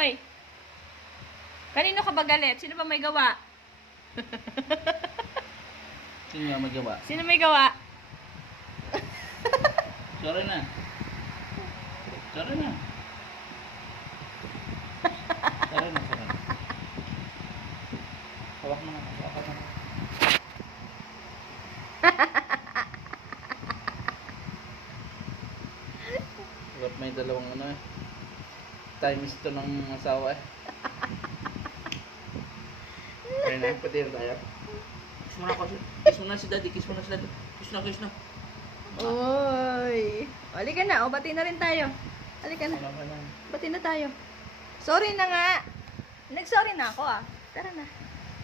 Hoy. Kanino ka ba galit? Sino ba may gawa? Sino nga magawa? Sino may gawa? Sorry na. Sorry na. Sorry na, sorry. Hawak mo na. Hawak mo na. Ba't may dalawang ano eh. Times to ng asawa eh. Kaya na, pati yung tayo. Kiss mo na ako. Kiss mo na si daddy. Kiss mo na si daddy. Kiss na, kiss na. Oy. Halika na. O, bati na rin tayo. Halika na. Wala ka na. Bati na tayo. Sorry na nga. Nag-sorry na ako ah. Tara na.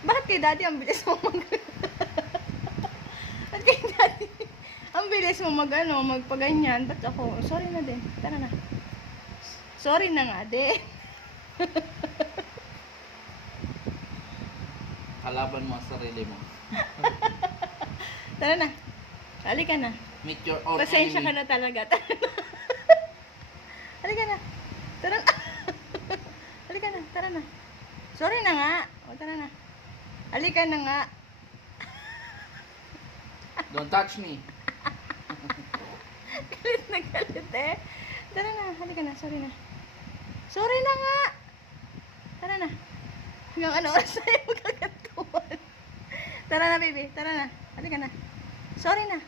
Bakit kay daddy ang bilis mo mag... Bakit kay daddy ang bilis mo magpaganyan? Ba't ako? Sorry na din. Tara na. Sorry na nga din. Kalaban mo ang sarili mo. Tara na. Halika na. Meet your own Pasensya ka enemy. na talaga. Tara na. Halika na. Tara na. Halika na. Tara na. Sorry na nga. O, tara na. Halika na nga. Don't touch me. Galit na galit eh. Tara na. Halika na. Sorry na. Sorry na nga. Tara na. Hanggang ano oras tayo magkagantuan. Tara na, baby. Tara na. Halika na. Sorry na.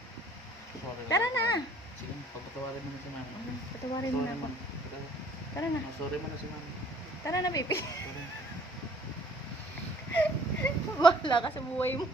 Sorry. Tara na. Sige, pagpatawarin mo na si mama. Patawarin mo na ako. Tara na. Sorry mo na si mama. Tara na, baby. Sorry. Bahala ka sa buhay mo.